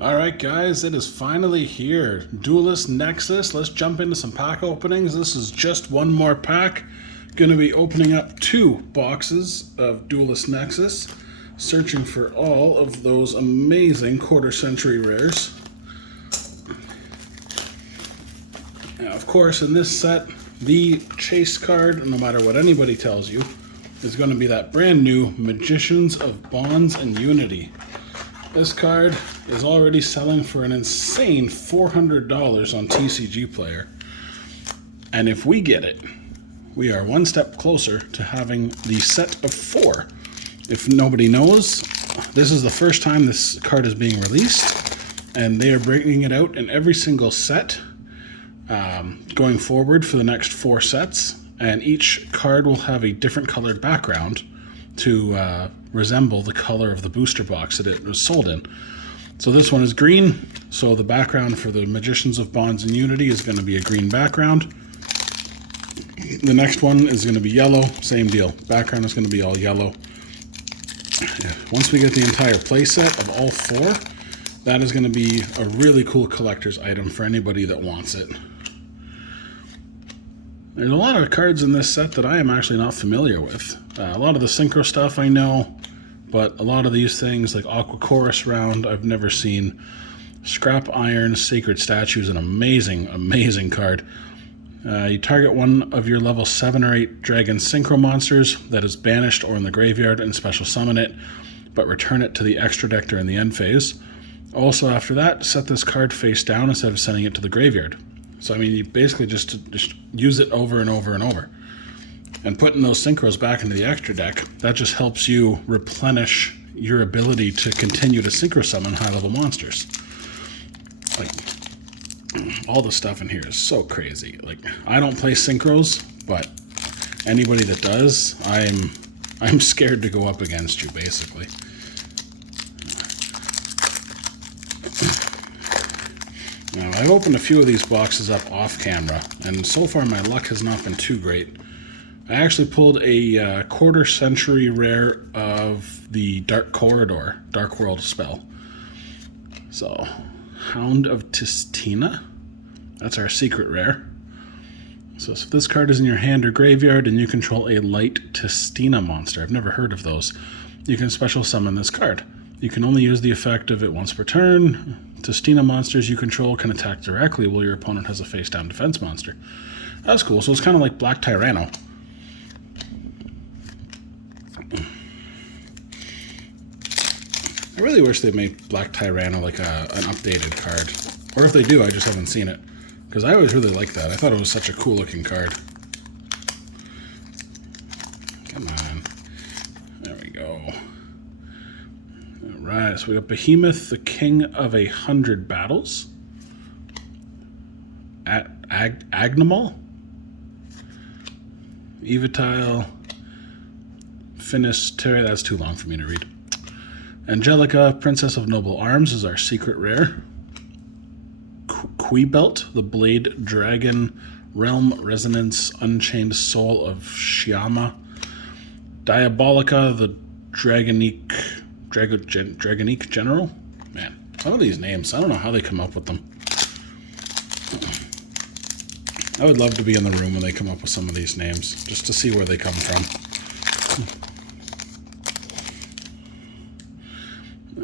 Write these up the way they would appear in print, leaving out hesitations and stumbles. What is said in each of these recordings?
Alright guys, it is finally here. Duelist Nexus. Let's jump into some pack openings. This is just one more pack. Gonna be opening up 2 boxes of Duelist Nexus. Searching for all of those amazing quarter century rares. Now, of course, in this set, the chase card, no matter what anybody tells you, is going to be that brand new Magicians of Bonds and Unity. This card is already selling for an insane $400 on TCG Player. And if we get it, we are one step closer to having the set of 4. If nobody knows, this is the first time this card is being released, and they are bringing it out in every single set going forward for the next 4 sets. And each card will have a different colored background to resemble the color of the booster box that it was sold in. So this one is green, so the background for the Magicians of Bonds and Unity is going to be a green background. The next one is going to be yellow, same deal. Background is going to be all yellow. Once we get the entire playset of all 4, that is going to be a really cool collector's item for anybody that wants it. There's a lot of cards in this set that I am actually not familiar with. A lot of the Synchro stuff I know, but a lot of these things like Aqua Chorus Round I've never seen. Scrap Iron Sacred Statue is an amazing, amazing card. You target one of your level 7 or 8 Dragon Synchro monsters that is banished or in the graveyard and special summon it, but return it to the extra deck during the end phase. Also after that, set this card face down instead of sending it to the graveyard. So I mean, you basically just use it over and over and over. And putting those Synchros back into the extra deck, that just helps you replenish your ability to continue to Synchro summon high-level monsters. Like, all the stuff in here is so crazy. Like, I don't play Synchros, but anybody that does, I'm scared to go up against you, basically. Now, I've opened a few of these boxes up off camera, and so far my luck has not been too great. I actually pulled a quarter century rare of the Dark Corridor, Dark World spell. So, Hound of Tistina. That's our secret rare. So if this card is in your hand or graveyard and you control a light Tistina monster, I've never heard of those, you can special summon this card. You can only use the effect of it once per turn. Tistina monsters you control can attack directly while your opponent has a face-down defense monster. That's cool. So it's kind of like Black Tyranno. I really wish they made Black Tyranno like an updated card. Or if they do, I just haven't seen it. Because I always really liked that. I thought it was such a cool looking card. Come on. There we go. Alright, so we got Behemoth, the King of 100 Battles. Agnimal. Evatile. Finis Terry, that's too long for me to read. Angelica, Princess of Noble Arms, is our secret rare. Quibelt, the Blade Dragon, Realm Resonance, Unchained Soul of Shyama. Diabolica, the Dragonique General. Man, some of these names, I don't know how they come up with them. I would love to be in the room when they come up with some of these names, just to see where they come from.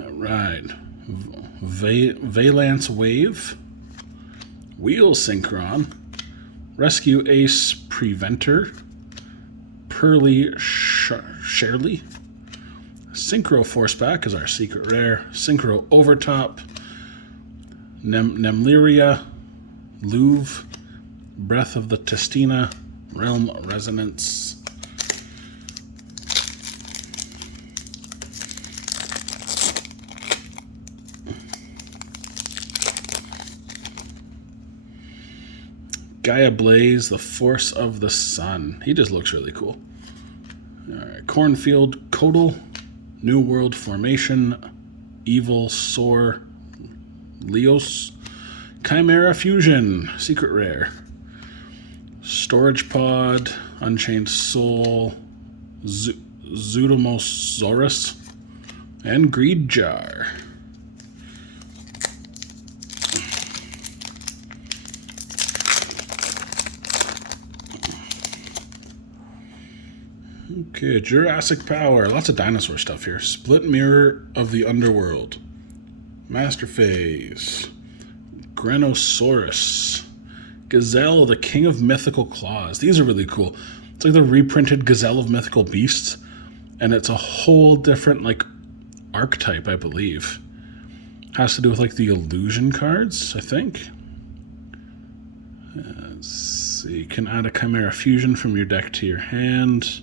Alright. Valance Wave. Wheel Synchron. Rescue Ace Preventer. Pearly Shirley. Synchro Forceback is our secret rare. Synchro Overtop. Nemlyria. Louvre. Breath of the Tistina. Realm Resonance. Gaia Blaze, the Force of the Sun. He just looks really cool. Alright, Cornfield Codal, New World Formation, Evil Soar, Leos, Chimera Fusion, secret rare. Storage Pod, Unchained Soul, Zootomosaurus, and Greed Jar. Okay, Jurassic Power. Lots of dinosaur stuff here. Split Mirror of the Underworld. Master Phase. Granosaurus. Gazelle, the King of Mythical Claws. These are really cool. It's like the reprinted Gazelle of Mythical Beasts. And it's a whole different, like, archetype, I believe. Has to do with, like, the illusion cards, I think. Let's see. You can add a Chimera Fusion from your deck to your hand.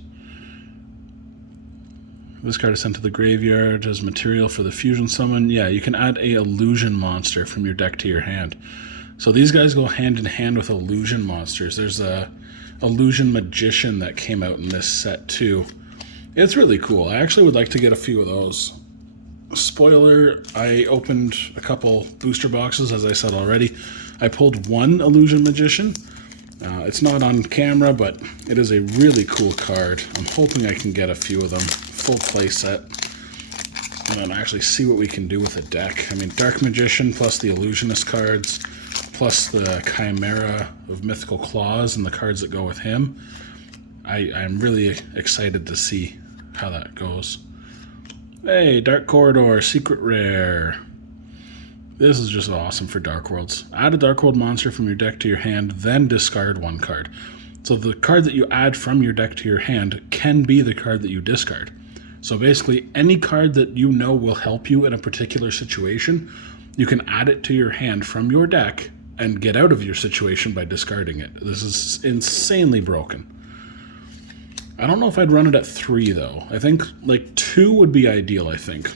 This card is sent to the graveyard as material for the fusion summon. Yeah, you can add a illusion monster from your deck to your hand. So these guys go hand in hand with illusion monsters. There's a illusion magician that came out in this set too. It's really cool. I actually would like to get a few of those. Spoiler, I opened a couple booster boxes, as I said already. I pulled one illusion magician. It's not on camera, but it is a really cool card. I'm hoping I can get a few of them. Full play set. And then actually see what we can do with a deck. I mean, Dark Magician plus the Illusionist cards, plus the Chimera of Mythical Claws and the cards that go with him. I'm really excited to see how that goes. Hey, Dark Corridor, Secret Rare. This is just awesome for Dark Worlds. Add a Dark World monster from your deck to your hand, then discard one card. So the card that you add from your deck to your hand can be the card that you discard. So basically, any card that you know will help you in a particular situation, you can add it to your hand from your deck and get out of your situation by discarding it. This is insanely broken. I don't know if I'd run it at 3, though. I think, like, 2 would be ideal, I think.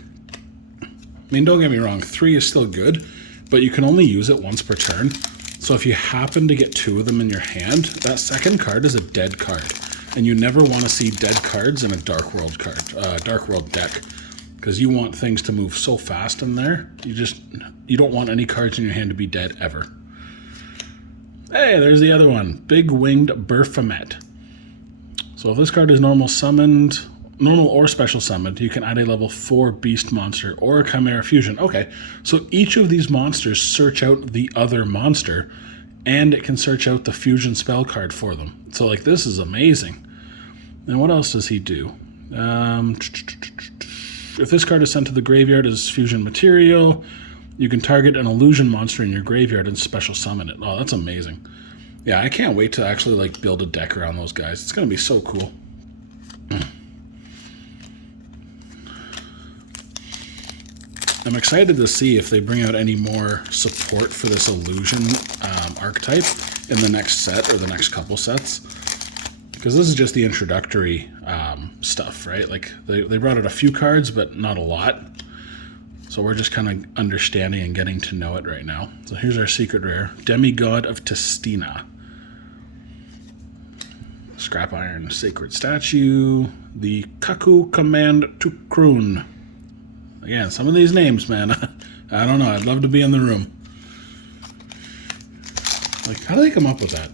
I mean, don't get me wrong, 3 is still good, but you can only use it once per turn. So if you happen to get 2 of them in your hand, that second card is a dead card. And you never want to see dead cards in a Dark World Dark World deck. Because you want things to move so fast in there, you don't want any cards in your hand to be dead ever. Hey, there's the other one. Big Winged Berfomet. So if this card is normal or special summoned, you can add a level 4 beast monster or a Chimera Fusion. Okay, so each of these monsters search out the other monster, and it can search out the fusion spell card for them. So, like, this is amazing. And what else does he do? If this card is sent to the graveyard as fusion material, you can target an illusion monster in your graveyard and special summon it. Oh, that's amazing. Yeah, I can't wait to actually, like, build a deck around those guys. It's going to be so cool. I'm excited to see if they bring out any more support for this illusion archetype in the next set or the next couple sets. Because this is just the introductory stuff, right? Like, they brought out a few cards, but not a lot. So we're just kind of understanding and getting to know it right now. So here's our secret rare, Demigod of Testina. Scrap Iron Sacred Statue, the Kaku Command Tukrun. Again, some of these names, man, I don't know. I'd love to be in the room. Like, how do they come up with that?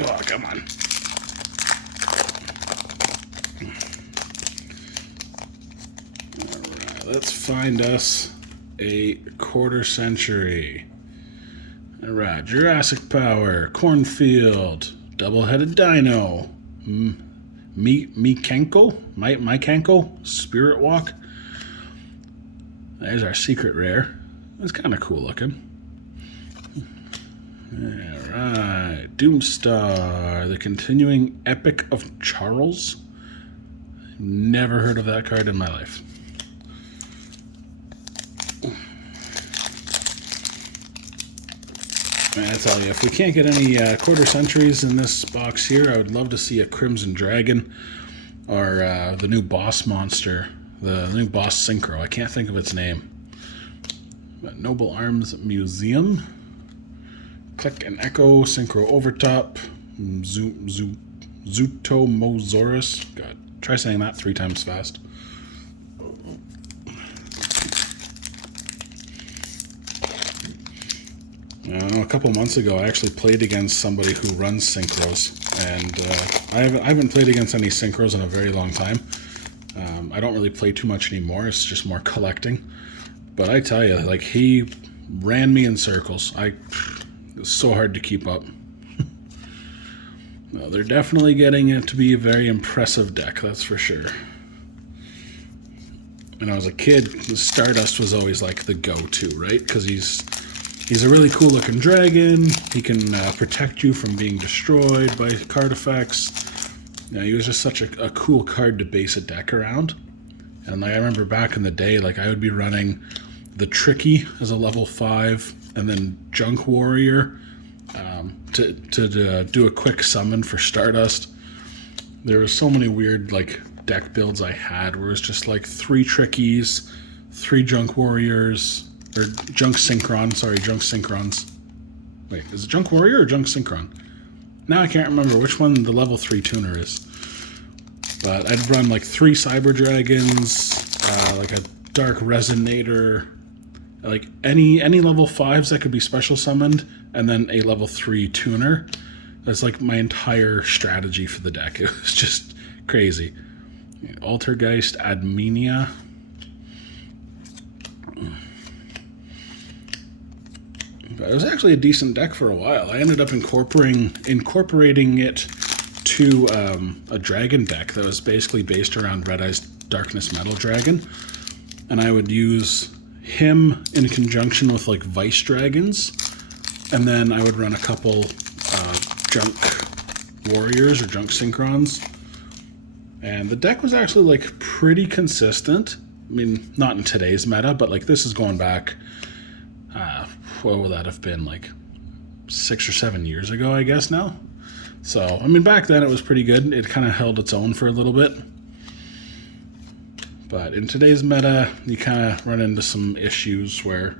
Oh, come on. All right, let's find us a quarter century. All right, Jurassic Power, Cornfield, Double-Headed Dino, Mykanko, Spirit Walk. There's our secret rare. That's kind of cool looking. Alright, Doomstar, the Continuing Epic of Charles. Never heard of that card in my life. I tell you, if we can't get any quarter centuries in this box here, I would love to see a Crimson Dragon or the new boss monster, the new boss synchro. I can't think of its name. But Noble Arms Museum, Click and Echo, Synchro Overtop, Zutomosaurus. God, try saying that 3 times fast. A couple months ago, I actually played against somebody who runs synchros, and I haven't played against any synchros in a very long time. I don't really play too much anymore. It's just more collecting. But I tell you, like, he ran me in circles. It was so hard to keep up. No, they're definitely getting it to be a very impressive deck, that's for sure. When I was a kid, the Stardust was always like the go-to, right? Because he's a really cool looking dragon. He can protect you from being destroyed by card effects. You know, he was just such a cool card to base a deck around. And like I remember back in the day, like I would be running the Tricky as a level 5, and then Junk Warrior to do a quick summon for Stardust. There was so many weird like deck builds I had where it was just like 3 Trickies, 3 Junk Warriors, or Junk Synchrons. Wait, is it Junk Warrior or Junk Synchron? Now I can't remember which one the level 3 tuner is. But I'd run like 3 Cyber Dragons, like a Dark Resonator, like any level 5s that could be special summoned, and then a level 3 tuner. That's like my entire strategy for the deck. It was just crazy. Altergeist, Admenia. But it was actually a decent deck for a while. I ended up incorporating it to a dragon deck that was basically based around Red Eyes Darkness Metal Dragon. And I would use him in conjunction with like Vice Dragons. And then I would run a couple Junk Warriors or Junk Synchrons. And the deck was actually like pretty consistent. I mean, not in today's meta, but like this is going back, what would that have been, like 6 or 7 years ago, I guess now. So, I mean, back then it was pretty good. It kind of held its own for a little bit. But in today's meta, you kind of run into some issues where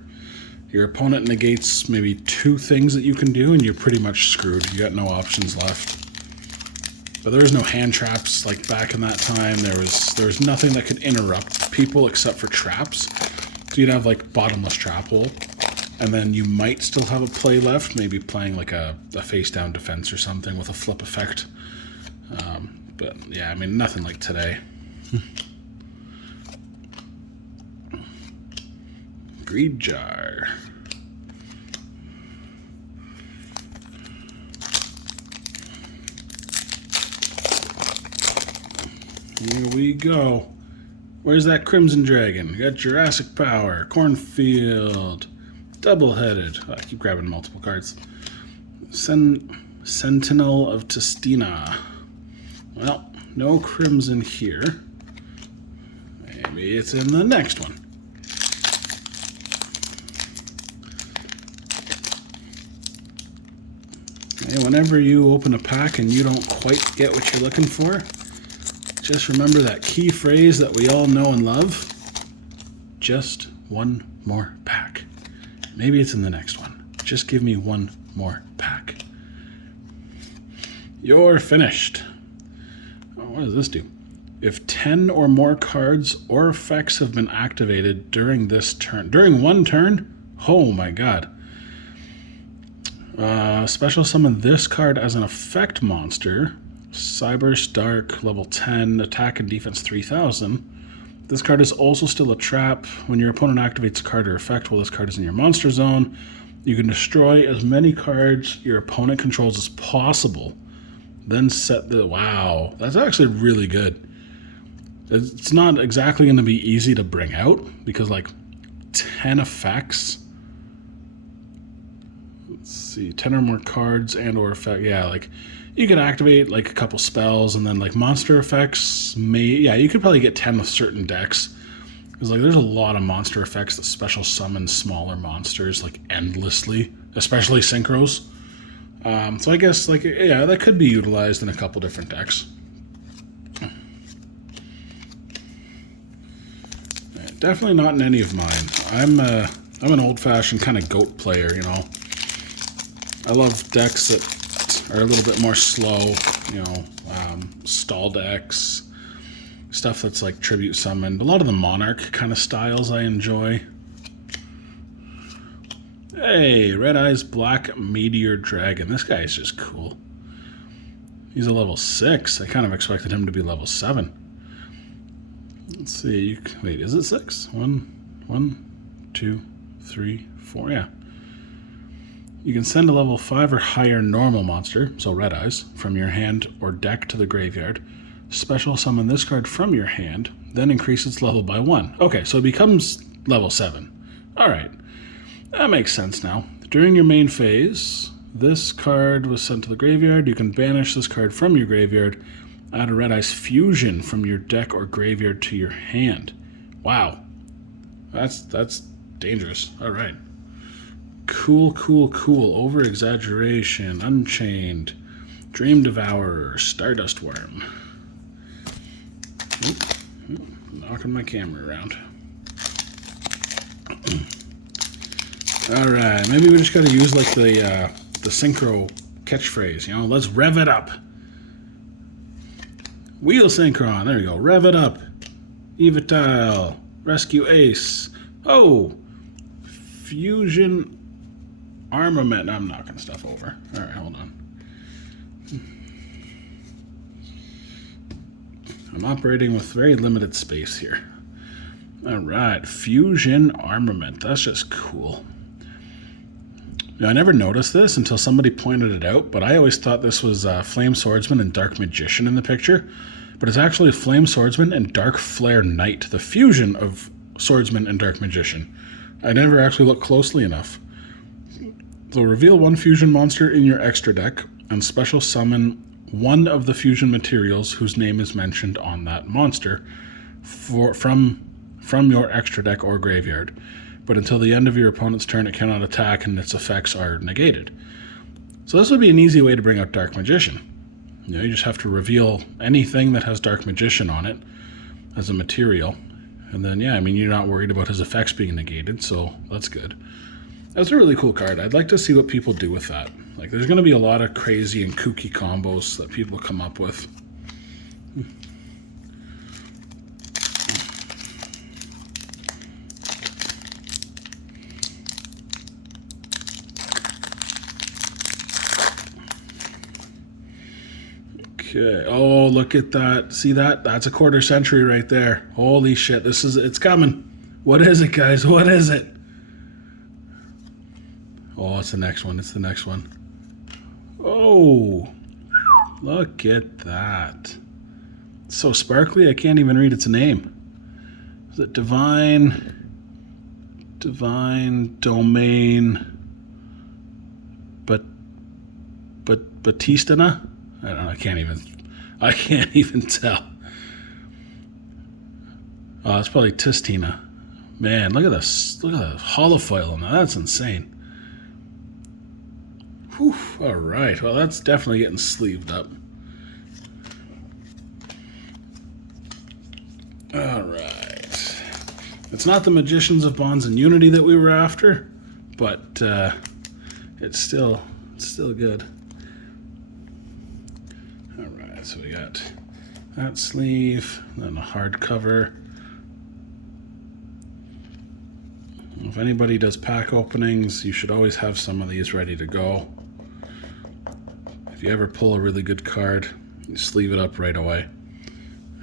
your opponent negates maybe 2 things that you can do, and you're pretty much screwed. You got no options left. But there was no hand traps like back in that time. There was nothing that could interrupt people except for traps. So you'd have like Bottomless Trap Hole, and then you might still have a play left, maybe playing like a face down defense or something with a flip effect. But yeah, I mean, nothing like today. Greed Jar. Here we go. Where's that Crimson Dragon? We got Jurassic Power, Cornfield, Double-Headed. Oh, I keep grabbing multiple cards. Sentinel of Testina. Well, no Crimson here. Maybe it's in the next one. Okay, whenever you open a pack and you don't quite get what you're looking for, just remember that key phrase that we all know and love. Just one more pack. Maybe it's in the next one. Just give me one more pack. You're finished. Oh, what does this do? If 10 or more cards or effects have been activated during this turn, during one turn, oh my god. Special summon this card as an effect monster. Cyber's Dark, level 10, attack and defense 3000. This card is also still a trap. When your opponent activates a card or effect while this card is in your monster zone, you can destroy as many cards your opponent controls as possible. Then set the... Wow, that's actually really good. It's not exactly going to be easy to bring out, because like 10 effects... Let's see, 10 or more cards and or effect... Yeah, like... You can activate like a couple spells, and then like monster effects you could probably get 10 with certain decks. Because like there's a lot of monster effects that special summon smaller monsters like endlessly, especially synchros. So I guess like, yeah, that could be utilized in a couple different decks. Definitely not in any of mine. I'm an old-fashioned kind of GOAT player, you know. I love decks that are a little bit more slow, you know, stall decks, stuff that's like tribute summoned. A lot of the Monarch kind of styles I enjoy. Hey, Red Eyes Black Meteor Dragon. This guy is just cool. He's a level 6. I kind of expected him to be level 7. Let's see. Wait, is it 6? 1, 2, 3, 4. Yeah. You can send a level 5 or higher normal monster, so Red Eyes, from your hand or deck to the graveyard. Special summon this card from your hand, then increase its level by 1. Okay, so it becomes level 7. Alright, that makes sense now. During your main phase, this card was sent to the graveyard. You can banish this card from your graveyard. Add a Red Eyes fusion from your deck or graveyard to your hand. Wow. That's dangerous. Alright. Cool. Over Exaggeration, Unchained, Dream Devourer, Stardust Worm. Knocking my camera around. Alright, maybe we just gotta use like the synchro catchphrase, you know, let's rev it up. Wheel Synchron, there you go, rev it up. Evitile, Rescue Ace. Oh, Fusion Armament. I'm knocking stuff over. Alright, hold on. I'm operating with very limited space here. Alright, Fusion Armament. That's just cool. Now, I never noticed this until somebody pointed it out, but I always thought this was Flame Swordsman and Dark Magician in the picture. But it's actually Flame Swordsman and Dark Flare Knight, the fusion of Swordsman and Dark Magician. I never actually looked closely enough. So reveal one fusion monster in your extra deck and special summon one of the fusion materials whose name is mentioned on that monster from your extra deck or graveyard. But until the end of your opponent's turn, it cannot attack and its effects are negated. So this would be an easy way to bring out Dark Magician. You know, you just have to reveal anything that has Dark Magician on it as a material. And then, yeah, I mean, you're not worried about his effects being negated, so that's good. That's a really cool card. I'd like to see what people do with that. Like, there's going to be a lot of crazy and kooky combos that people come up with. Okay. Oh, look at that. See that? That's a quarter century right there. Holy shit. It's coming. What is it, guys? What is it? Oh, it's the next one. It's the next one. Oh, look at that. It's so sparkly, I can't even read its name. Is it Divine Domain Batistina? I don't know, I can't even tell. Oh, it's probably Tistina. Man, look at this. Look at the holofoil on that. That's insane. Whew, all right. Well, that's definitely getting sleeved up. All right. It's not the Magicians of Bonds and Unity that we were after, but it's still good. All right. So we got that sleeve, then a hardcover. If anybody does pack openings, you should always have some of these ready to go. If you ever pull a really good card, you sleeve it up right away.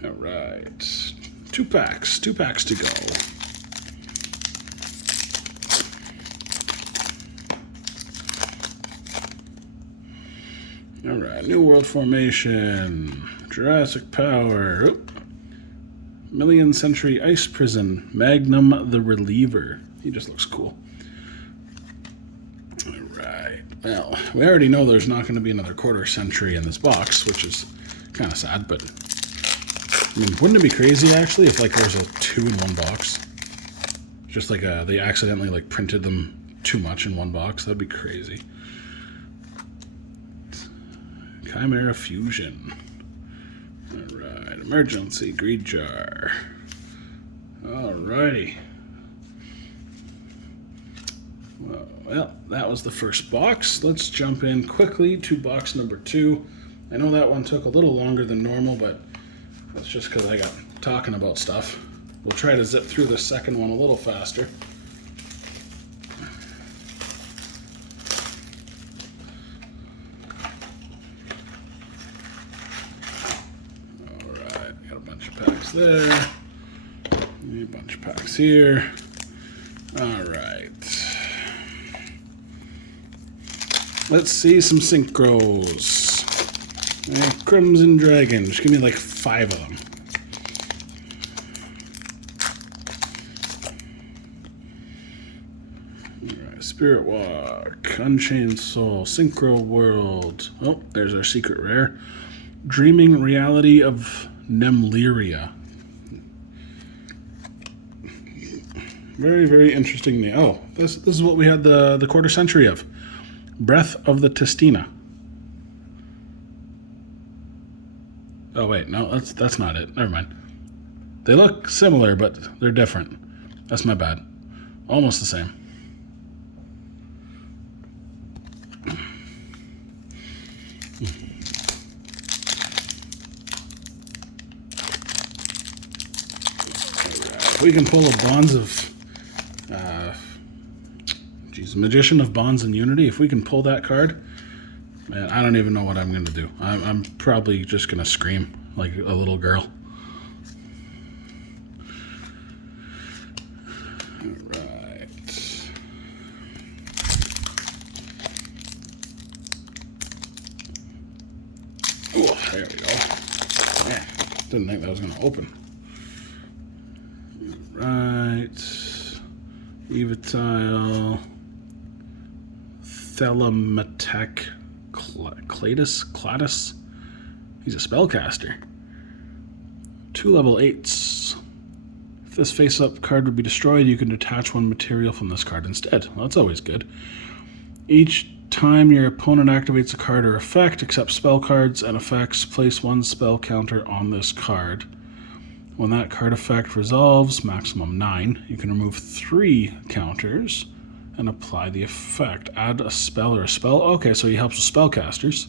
All right, two packs to go. All right, New World Formation, Jurassic Power, Million Century Ice Prison, Magnum the Reliever. He just looks cool. All right. Well, we already know there's not going to be another quarter century in this box, which is kind of sad, but I mean, wouldn't it be crazy actually if like there's a 2 in one box? Just like they accidentally like printed them too much in one box. That'd be crazy. Chimera Fusion. All right. Emergency Greed Jar. All righty. Well, that was the first box. Let's jump in quickly to box number 2. I know that one took a little longer than normal, but that's just because I got talking about stuff. We'll try to zip through the second one a little faster. All right, got a bunch of packs there. A bunch of packs here. All right. Let's see some synchros. Crimson Dragon. Just give me like 5 of them. Alright, Spirit Walk, Unchained Soul, Synchro World. Oh, there's our secret rare. Dreaming Reality of Nemlyria. Very, very interesting name. Oh, this is what we had the quarter century of. Breath of the Testina. Oh wait, no, that's not it. Never mind. They look similar, but they're different. That's my bad. Almost the same. If we can pull a Bonds of Magician of Bonds and Unity. If we can pull that card, man, I don't even know what I'm going to do. I'm probably just going to scream like a little girl. Alright. Oh, there we go. Yeah, didn't think that was going to open. Right. Evatile. Thelamatech Cladus. He's a spellcaster. 2 level 8s. If this face-up card would be destroyed, you can detach 1 material from this card instead. Well, that's always good. Each time your opponent activates a card or effect, except spell cards and effects, place 1 spell counter on this card. When that card effect resolves, maximum 9, you can remove 3 counters and apply the effect. Add a spell or a spell. Okay, so he helps with spellcasters.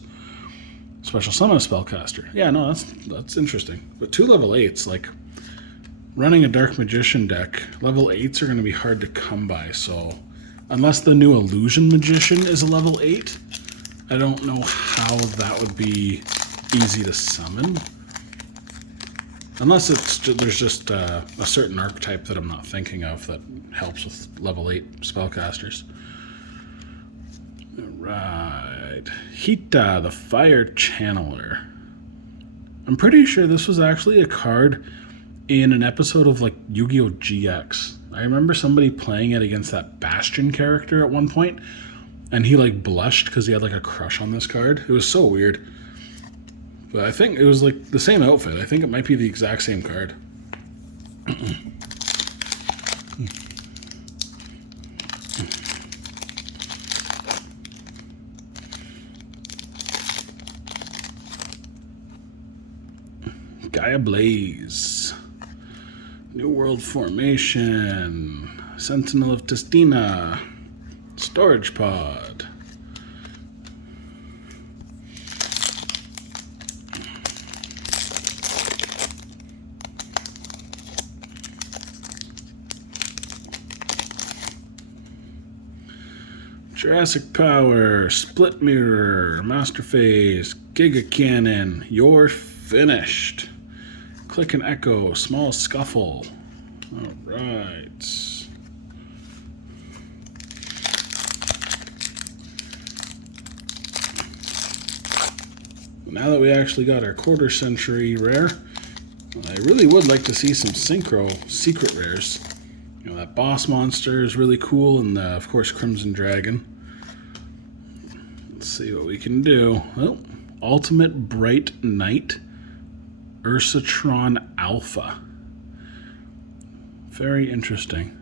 Special summon a spellcaster. Yeah, no, that's interesting. But 2 level 8s, like running a Dark Magician deck, level 8s are going to be hard to come by. So unless the new Illusion Magician is a level 8, I don't know how that would be easy to summon. Unless there's just a certain archetype that I'm not thinking of that helps with level 8 spellcasters. Right. Hita, the Fire Channeler. I'm pretty sure this was actually a card in an episode of like Yu-Gi-Oh! GX. I remember somebody playing it against that Bastion character at one point, and he like blushed because he had like a crush on this card. It was so weird. But I think it was like the same outfit. I think it might be the exact same card. Gaia Blaze. New World Formation. Sentinel of Testina. Storage Pod. Jurassic Power, Split Mirror, Master Phase, Giga Cannon, You're Finished. Click and Echo, Small Scuffle. Alright. Now that we actually got our quarter century rare, I really would like to see some Synchro secret rares. You know, that boss monster is really cool, and of course Crimson Dragon. Let's see what we can do. Well, Ultimate Bright Knight, Ursatron Alpha. Very interesting.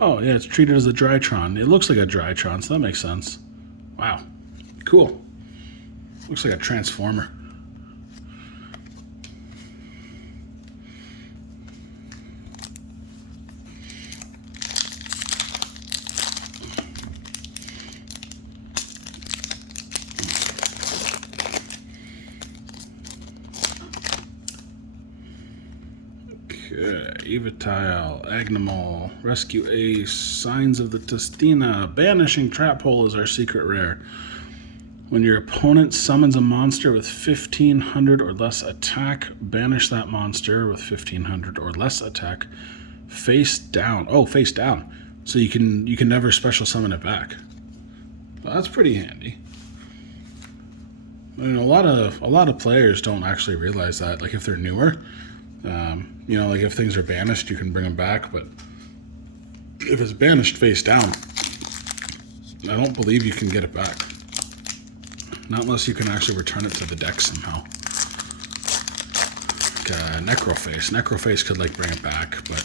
Oh yeah, it's treated as a Drytron. It looks like a Drytron, so that makes sense. Wow, cool. Looks like a Transformer. Okay, Evatile, Agnemol, Rescue Ace, Signs of the Testina, Banishing Trap Hole is our secret rare. When your opponent summons a monster with 1500 or less attack, banish that monster with 1500 or less attack face down. Oh, face down. So you can never special summon it back. So that's pretty handy. I mean, a lot of players don't actually realize that. Like if they're newer, you know, like if things are banished, you can bring them back. But if it's banished face down, I don't believe you can get it back. Not unless you can actually return it to the deck somehow. Like Necroface. Necroface could like bring it back, but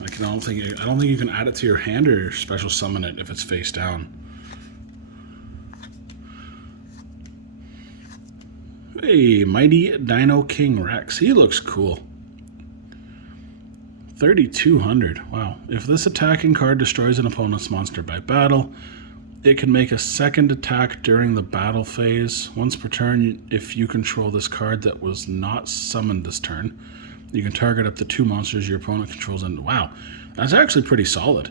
like I don't think you can add it to your hand or special summon it if it's face down. Hey, Mighty Dino King Rex. He looks cool. 3,200. Wow. If this attacking card destroys an opponent's monster by battle, it can make a second attack during the battle phase. Once per turn, if you control this card that was not summoned this turn, you can target up to 2 monsters your opponent controls. And wow, that's actually pretty solid.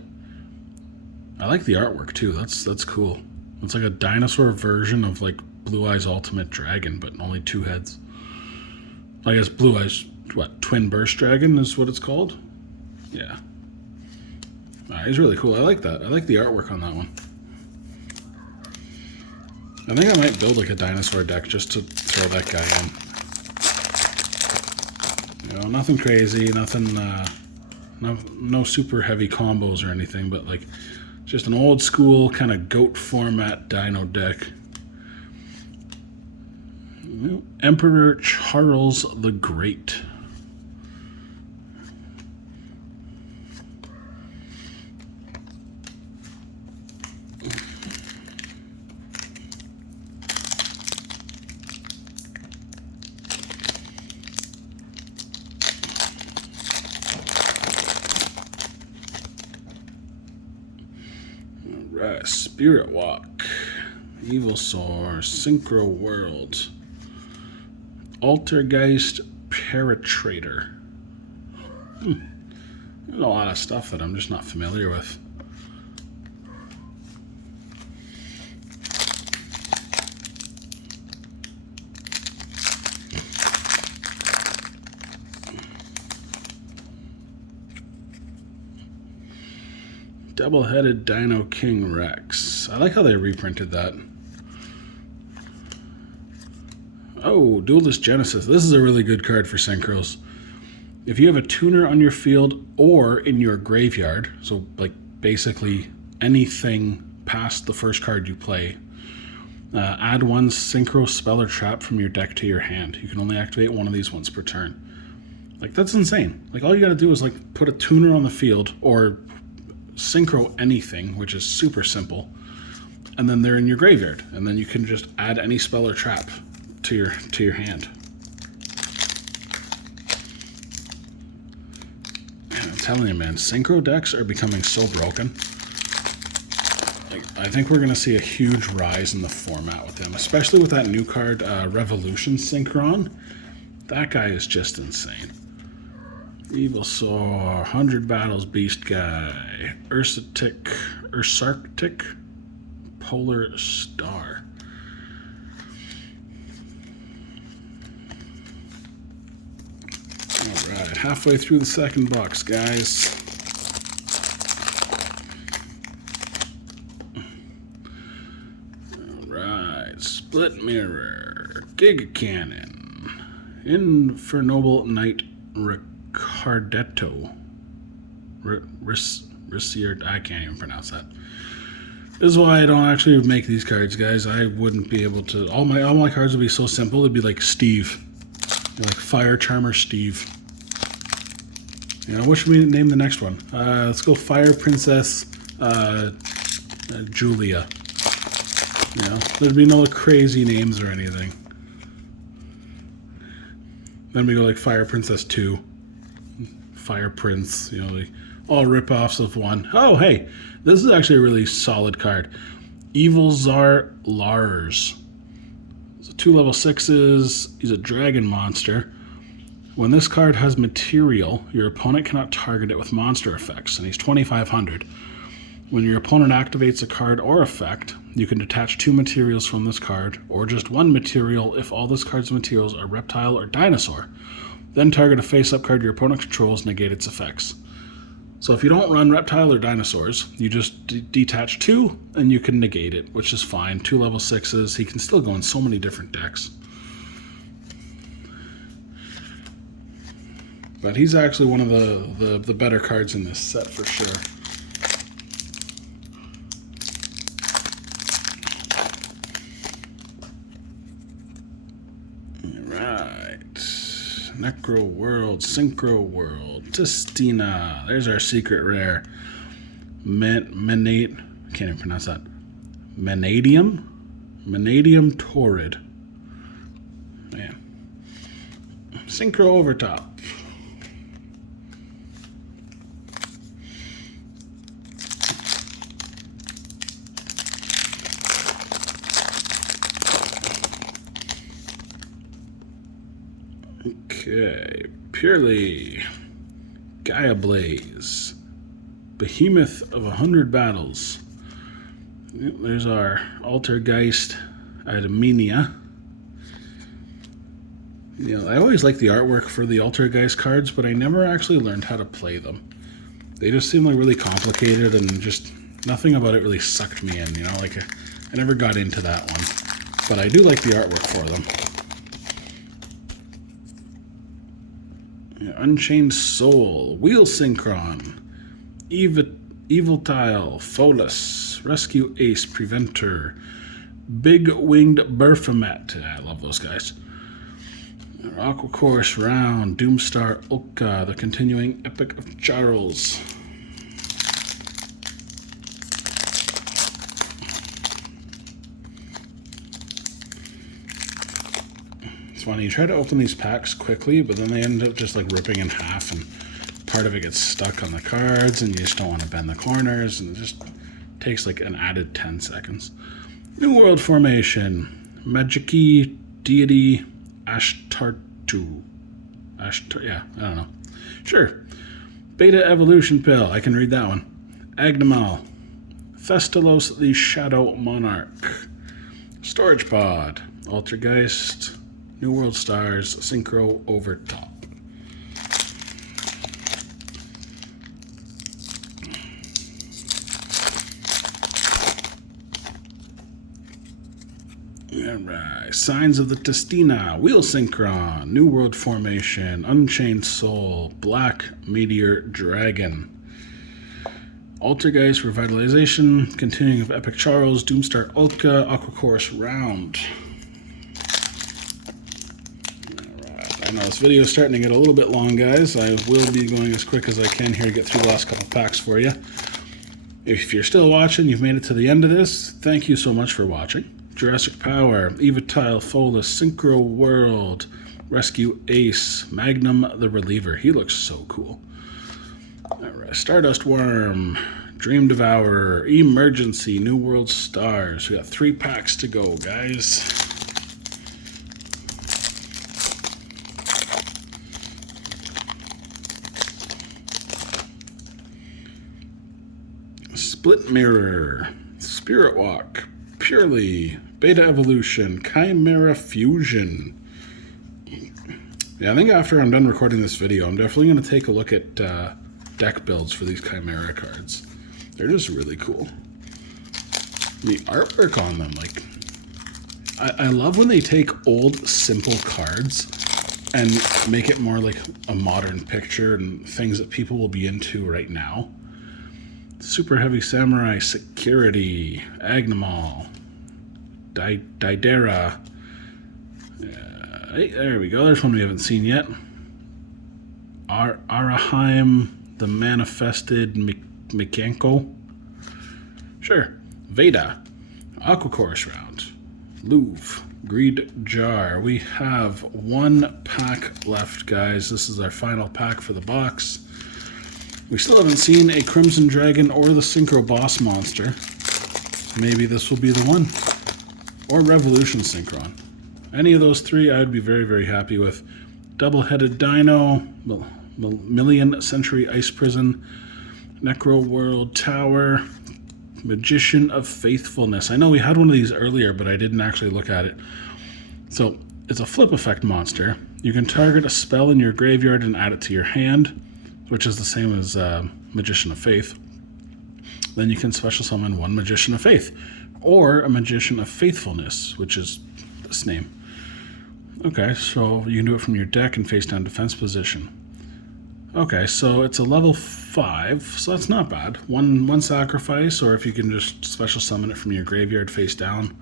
I like the artwork too. That's cool. It's like a dinosaur version of like Blue Eyes Ultimate Dragon, but only 2 heads. I guess Blue Eyes, what, Twin Burst Dragon is what it's called? Yeah. He's really cool. I like that. I like the artwork on that one. I think I might build like a dinosaur deck just to throw that guy in. You know, nothing crazy, nothing, no super heavy combos or anything, but like just an old school kind of goat format dino deck. Emperor Charles the Great. Alright, Spirit Walk, Evilsaur, Synchro World, Altergeist Paratrader. There's a lot of stuff that I'm just not familiar with. Double-headed Dino King Rex. I like how they reprinted that. Oh, Duelist Genesis. This is a really good card for Synchros. If you have a tuner on your field or in your graveyard, so like basically anything past the first card you play, add 1 Synchro Spell or Trap from your deck to your hand. You can only activate 1 of these once per turn. Like, that's insane. Like, all you gotta do is like put a tuner on the field or synchro anything, which is super simple, and then they're in your graveyard, and then you can just add any spell or trap to your hand. Man, I'm telling you, man, synchro decks are becoming so broken. Like, I think we're gonna see a huge rise in the format with them, especially with that new card, Revolution Synchron. That guy is just insane. Evilsaur, 100 Battles Beast Guy, Ursarctic, Polar Star. Alright, halfway through the second box, guys. Alright, Split Mirror, Giga Cannon, Infernoble Knight Ricardetto. I can't even pronounce that. This is why I don't actually make these cards, guys. I wouldn't be able to. All my cards would be so simple. It'd be like Steve, like Fire Charmer Steve. You know, what should we name the next one? Let's go Fire Princess Julia. You know, there'd be no crazy names or anything. Then we go like Fire Princess 2, Fire Prince, you know, like all rip-offs of one. Oh, hey, this is actually a really solid card. Evilzar Lars. It's a 2 level 6s. He's a dragon monster. When this card has material, your opponent cannot target it with monster effects, and he's 2,500. When your opponent activates a card or effect, you can detach 2 materials from this card, or just 1 material if all this card's materials are reptile or dinosaur. Then target a face-up card your opponent controls, negate its effects. So if you don't run reptile or dinosaurs, you just detach 2 and you can negate it, which is fine. 2 level 6s. He can still go in so many different decks. But he's actually one of the better cards in this set for sure. Alright. Necro World, Synchro World, Testina. There's our secret rare. Menate, I can't even pronounce that. Menadium Torrid. Man. Synchro Overtop. Okay, Purely, Gaia Blaze, Behemoth of 100 Battles. There's our Altergeist Adamenia. You know, I always like the artwork for the Altergeist cards, but I never actually learned how to play them. They just seem like really complicated, and just nothing about it really sucked me in. You know, like I never got into that one, but I do like the artwork for them. Unchained Soul, Wheel Synchron, Evil Tile, Pholus, Rescue Ace, Preventer, Big Winged Berfomet. I love those guys. Aqua Course Round, Doomstar Ulka, the continuing Epic of Charles. It's funny, you try to open these packs quickly, but then they end up just like ripping in half, and part of it gets stuck on the cards, and you just don't want to bend the corners, and it just takes like an added 10 seconds. New World Formation, Magiki Deity Ashtartu. Yeah, I don't know. Sure. Beta Evolution Pill, I can read that one. Agnemal, Thestalos the Shadow Monarch, Storage Pod, Altergeist, New World Stars, Synchro Overtop. Alright, Signs of the Testina, Wheel Synchron, New World Formation, Unchained Soul, Black Meteor Dragon, Altergeist Revitalization, Continuing of Epic Charles, Doomstar Ulka, Aqua Course Round. I know this video is starting to get a little bit long, guys. I will be going as quick as I can here to get through the last couple packs for you. If you're still watching, you've made it to the end of this, thank you so much for watching. Jurassic Power, Evitile, Pholus, Synchro World, Rescue Ace, Magnum the Reliever. He looks so cool. Alright, Stardust Worm, Dream Devourer, Emergency, New World Stars. We got 3 packs to go, guys. Split Mirror, Spirit Walk, Purely, Beta Evolution, Chimera Fusion. Yeah, I think after I'm done recording this video, I'm definitely going to take a look at deck builds for these Chimera cards. They're just really cool. The artwork on them, like, I love when they take old, simple cards and make it more like a modern picture and things that people will be into right now. Super Heavy Samurai, Security, Agnemal, Daidera. Hey, there we go. There's one we haven't seen yet. Araheim, the Manifested Mikanko. Sure. Veda, Aqua Course Round, Louvre, Greed Jar. We have 1 pack left, guys. This is our final pack for the box. We still haven't seen a Crimson Dragon or the Synchro Boss Monster. Maybe this will be the one. Or Revolution Synchron. Any of those 3 I would be very, very happy with. Double-Headed Dino, Million Century Ice Prison, Necro World Tower, Magician of Faithfulness. I know we had one of these earlier, but I didn't actually look at it. So, it's a flip effect monster. You can target a spell in your graveyard and add it to your hand. which is the same as Magician of Faith, then you can special summon one Magician of Faith, or a Magician of Faithfulness, which is this name. Okay, so you can do it from your deck in face down defense position. Okay, so it's a level 5, so that's not bad. One sacrifice, or if you can just special summon it from your graveyard face down,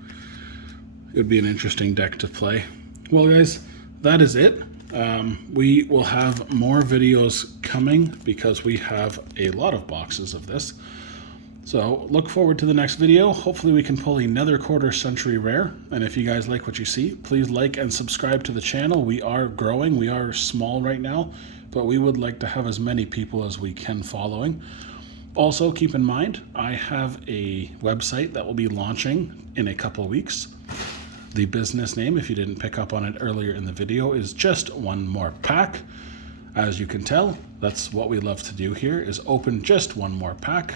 it would be an interesting deck to play. Well, guys, that is it. We will have more videos coming because we have a lot of boxes of this. So look forward to the next video. Hopefully we can pull another quarter century rare. And if you guys like what you see, please like and subscribe to the channel. We are growing. We are small right now, but we would like to have as many people as we can following. Also, keep in mind, I have a website that will be launching in a couple of weeks. The business name, if you didn't pick up on it earlier in the video, is Just One More Pack. As you can tell, that's what we love to do here, is open just one more pack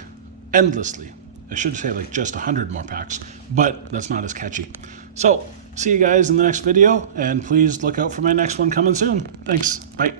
endlessly. I should say like just 100 more packs, but that's not as catchy. So, see you guys in the next video, and please look out for my next one coming soon. Thanks. Bye.